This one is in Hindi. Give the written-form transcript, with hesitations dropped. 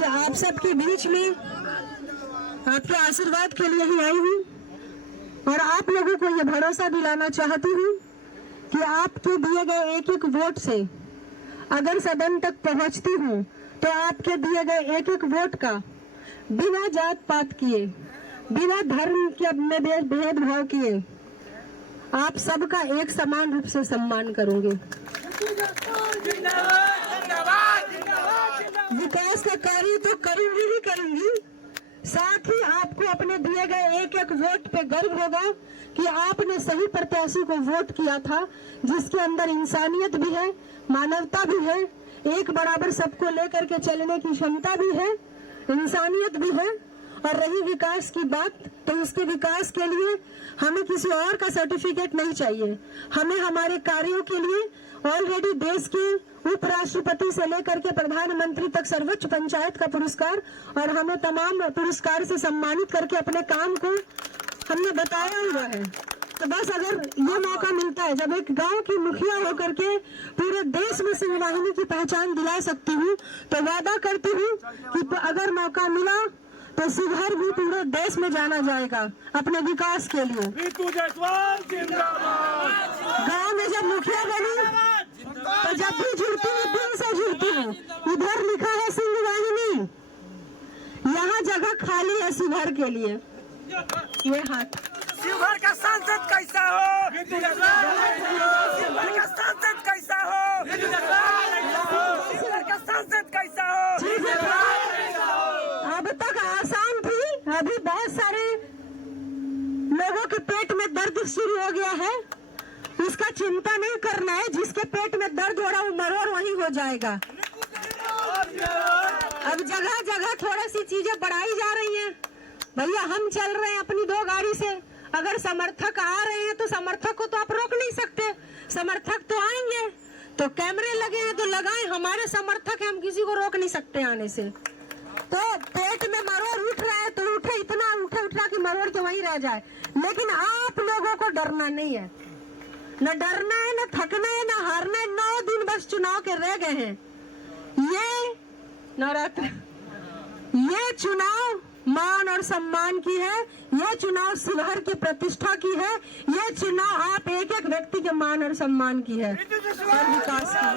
आज आप सबके बीच में आपके आशीर्वाद के लिए ही आई हूँ और आप लोगों को ये भरोसा दिलाना चाहती हूँ कि आपके दिए गए एक एक वोट से अगर सदन तक पहुँचती हूँ तो आपके दिए गए एक एक वोट का बिना जात पात किए, बिना धर्म के में भेदभाव किए आप सबका एक समान रूप से सम्मान करूंगी। विकास का कार्य तो करूंगी ही करूंगी, साथ ही आपको अपने दिए गए एक एक वोट पे गर्व होगा कि आपने सही प्रत्याशी को वोट किया था, जिसके अंदर इंसानियत भी है, मानवता भी है, एक बराबर सबको लेकर के चलने की क्षमता भी है, इंसानियत भी है। और रही विकास की बात, तो उसके विकास के लिए हमें किसी और का सर्टिफिकेट नहीं चाहिए। हमें हमारे कार्यों के लिए ऑलरेडी देश के उपराष्ट्रपति से लेकर के प्रधानमंत्री तक सर्वोच्च पंचायत का पुरस्कार और हमें तमाम पुरस्कार से सम्मानित करके अपने काम को हमने बताया हुआ है। तो बस अगर ये मौका मिलता है, जब एक गांव की मुखिया होकर के पूरे देश में सिंहवाहिनी की पहचान दिला सकती हूँ, तो वादा करती हूँ कि अगर मौका मिला तो शिवहर भी पूरे देश में जाना जाएगा अपने विकास के लिए। गांव में जब मुखिया बनी तो जब भी जुड़ती हूँ दिल से जुड़ती हूँ। इधर लिखा है सिंहवाहिनी, यहाँ जगह खाली है शिवहर के लिए। ये हाथ शिवहर का सांसद कैसा हो, शिवहर का सांसद कैसा हो, शिवहर का सांसद कैसा हो। अब तक आसान थी, अभी बहुत सारे लोगों के पेट में दर्द शुरू हो गया है, उसका चिंता नहीं करना है। जिसके पेट में दर्द हो रहा है वो मरोड़ वही हो जाएगा। अब जगह जगह थोड़ी सी चीजें बढ़ाई जा रही हैं। भैया हम चल रहे हैं अपनी 2 गाड़ी से, अगर समर्थक आ रहे हैं तो समर्थक को तो आप रोक नहीं सकते, समर्थक तो आएंगे, तो कैमरे लगे हैं तो लगाएं, हमारे समर्थक हैं, हम किसी को रोक नहीं सकते आने से। तो पेट में मरोड़ उठ रहा है तो उठे, इतना उठा कि मरोड़ के वहीं रह जाए। लेकिन आप लोगों को डरना नहीं है, न डरना है, न थकना है, न हारना है। 9 दिन बस चुनाव के रह गए हैं। ये नवरात्र, ये चुनाव मान और सम्मान की है, ये चुनाव शिवहर की प्रतिष्ठा की है, ये चुनाव आप एक एक व्यक्ति के मान और सम्मान की है और विकास की है।